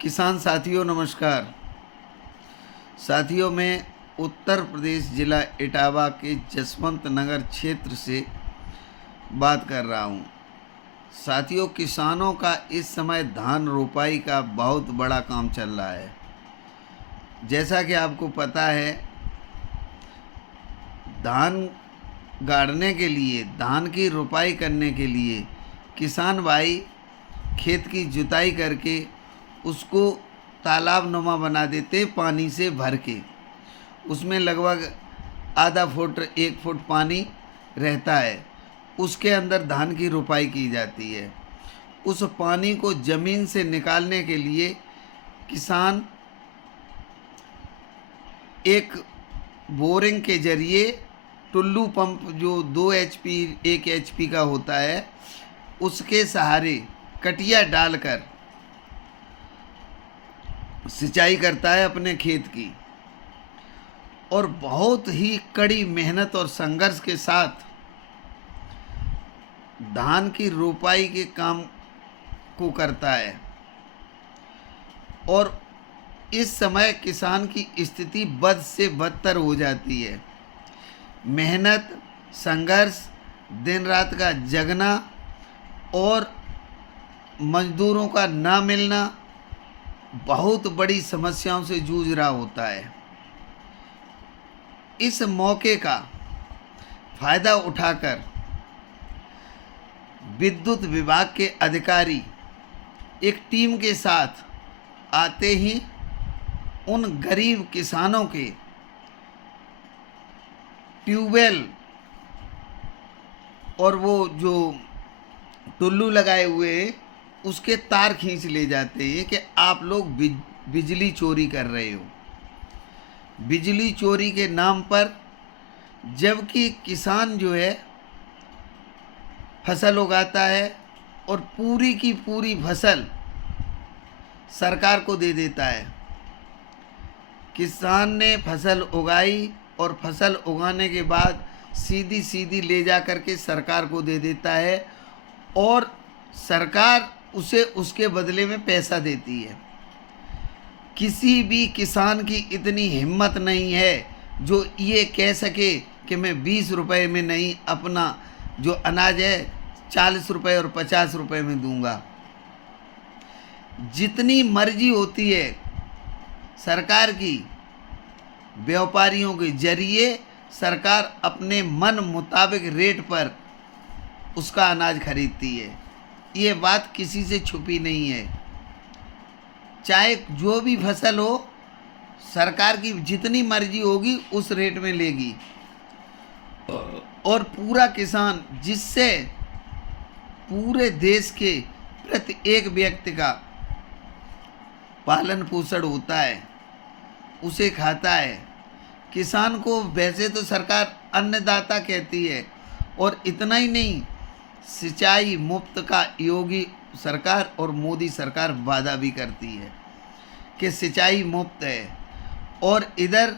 किसान साथियों नमस्कार। साथियों, मैं उत्तर प्रदेश जिला इटावा के जसवंत नगर क्षेत्र से बात कर रहा हूँ। साथियों, किसानों का इस समय धान रोपाई का बहुत बड़ा काम चल रहा है। जैसा कि आपको पता है, धान गाड़ने के लिए, धान की रोपाई करने के लिए किसान भाई खेत की जुताई करके उसको तालाब नुमा बना देते पानी से भर के। उसमें लगभग आधा फुट 1 फुट पानी रहता है। उसके अंदर धान की रोपाई की जाती है। उस पानी को ज़मीन से निकालने के लिए किसान एक बोरिंग के जरिए टुल्लू पंप जो 2 HP 1 HP का होता है, उसके सहारे कटिया डालकर सिंचाई करता है अपने खेत की। और बहुत ही कड़ी मेहनत और संघर्ष के साथ धान की रोपाई के काम को करता है। और इस समय किसान की स्थिति बद से बदतर हो जाती है। मेहनत, संघर्ष, दिन रात का जगना और मजदूरों का ना मिलना बहुत बड़ी समस्याओं से जूझ रहा होता है। इस मौके का फायदा उठाकर विद्युत विभाग के अधिकारी एक टीम के साथ आते ही उन गरीब किसानों के ट्यूबवेल और वो जो टुल्लू लगाए हुए उसके तार खींच ले जाते हैं कि आप लोग बिजली चोरी कर रहे हो। बिजली चोरी के नाम पर, जबकि किसान जो है फसल उगाता है और पूरी की पूरी फसल सरकार को दे देता है। किसान ने फसल उगाई और फसल उगाने के बाद सीधी सीधी ले जा कर के सरकार को दे देता है और सरकार उसे उसके बदले में पैसा देती है। किसी भी किसान की इतनी हिम्मत नहीं है जो ये कह सके कि मैं 20 रुपए में नहीं, अपना जो अनाज है 40 रुपए और 50 रुपए में दूंगा। जितनी मर्जी होती है सरकार की, व्यापारियों के जरिए सरकार अपने मन मुताबिक रेट पर उसका अनाज खरीदती है। ये बात किसी से छुपी नहीं है। चाहे जो भी फसल हो, सरकार की जितनी मर्जी होगी उस रेट में लेगी। और पूरा किसान, जिससे पूरे देश के प्रत्येक व्यक्ति का पालन पोषण होता है, उसे खाता है। किसान को वैसे तो सरकार अन्नदाता कहती है, और इतना ही नहीं, सिंचाई मुफ्त का योगी सरकार और मोदी सरकार वादा भी करती है कि सिंचाई मुफ्त है। और इधर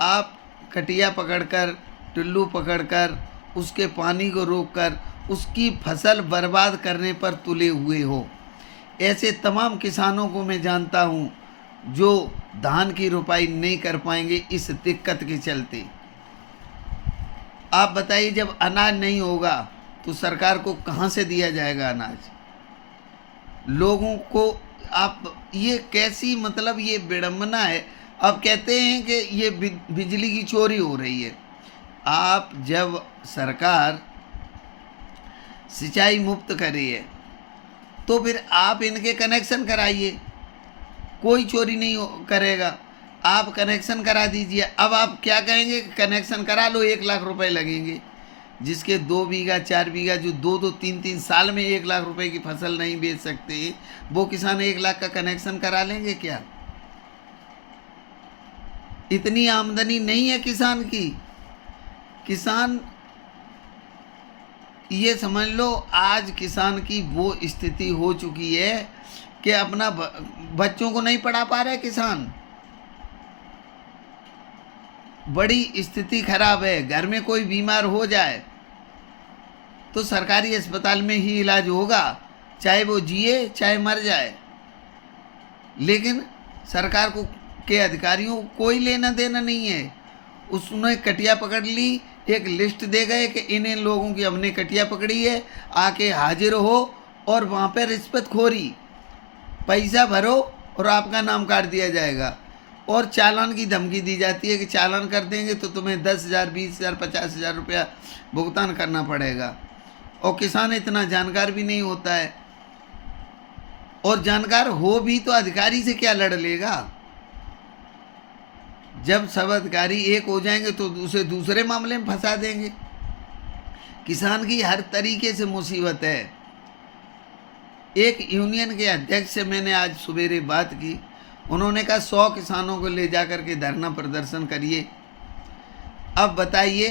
आप कटिया पकड़कर, टुल्लू पकड़कर, उसके पानी को रोककर उसकी फसल बर्बाद करने पर तुले हुए हो। ऐसे तमाम किसानों को मैं जानता हूँ जो धान की रोपाई नहीं कर पाएंगे इस दिक्कत के चलते। आप बताइए, जब अनाज नहीं होगा तो सरकार को कहाँ से दिया जाएगा अनाज? लोगों को आप ये कैसी, मतलब ये विडंबना है। अब कहते हैं कि ये बिजली की चोरी हो रही है। आप जब सरकार सिंचाई मुफ्त करी है तो फिर आप इनके कनेक्शन कराइए, कोई चोरी नहीं करेगा। आप कनेक्शन करा दीजिए। अब आप क्या कहेंगे? कनेक्शन करा लो, 1 लाख रुपए लगेंगे। जिसके 2 बीघा 4 बीघा, जो 2-2 3-3 साल में 1 लाख रुपए की फसल नहीं बेच सकते, वो किसान 1 लाख का कनेक्शन करा लेंगे क्या? इतनी आमदनी नहीं है किसान की। किसान, ये समझ लो, आज किसान की वो स्थिति हो चुकी है कि अपना बच्चों को नहीं पढ़ा पा रहे किसान। बड़ी स्थिति खराब है। घर में कोई बीमार हो जाए तो सरकारी अस्पताल में ही इलाज होगा, चाहे वो जिए चाहे मर जाए। लेकिन सरकार को के अधिकारियों को कोई लेना देना नहीं है। उसने कटिया पकड़ ली, एक लिस्ट दे गए कि इन इन लोगों की हमने कटिया पकड़ी है, आके हाजिर हो, और वहाँ पर रिश्वतखोरी, पैसा भरो और आपका नाम काट दिया जाएगा, और चालान की धमकी दी जाती है कि चालान कर देंगे तो तुम्हें 10,000, 20,000, 50,000 रुपया भुगतान करना पड़ेगा। और किसान इतना जानकार भी नहीं होता है, और जानकार हो भी तो अधिकारी से क्या लड़ लेगा। जब सब अधिकारी एक हो जाएंगे तो उसे दूसरे मामले में फंसा देंगे। किसान की हर तरीके से मुसीबत है। एक यूनियन के अध्यक्ष से मैंने आज सवेरे बात की, उन्होंने कहा 100 किसानों को ले जाकर के धरना प्रदर्शन करिए। अब बताइए,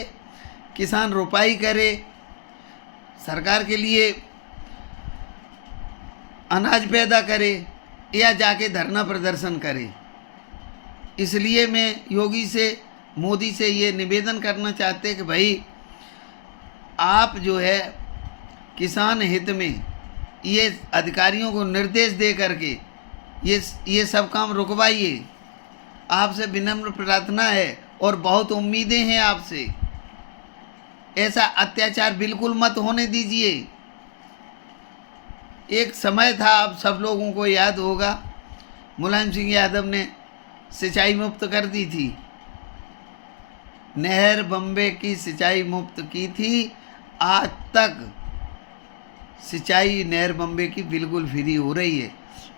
किसान रोपाई करे, सरकार के लिए अनाज पैदा करे, या जाके धरना प्रदर्शन करे। इसलिए मैं योगी से, मोदी से ये निवेदन करना चाहते हैं कि भाई आप जो है किसान हित में ये अधिकारियों को निर्देश दे करके ये सब काम रुकवाइए। आपसे विनम्र प्रार्थना है और बहुत उम्मीदें हैं आपसे। ऐसा अत्याचार बिल्कुल मत होने दीजिए। एक समय था, आप सब लोगों को याद होगा, मुलायम सिंह यादव ने सिंचाई मुक्त कर दी थी, नहर बम्बे की सिंचाई मुक्त की थी। आज तक सिंचाई नहर बम्बे की बिल्कुल फ्री हो रही है।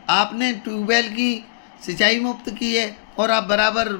आपने ट्यूबवेल की सिंचाई मुक्त की है, और आप बराबर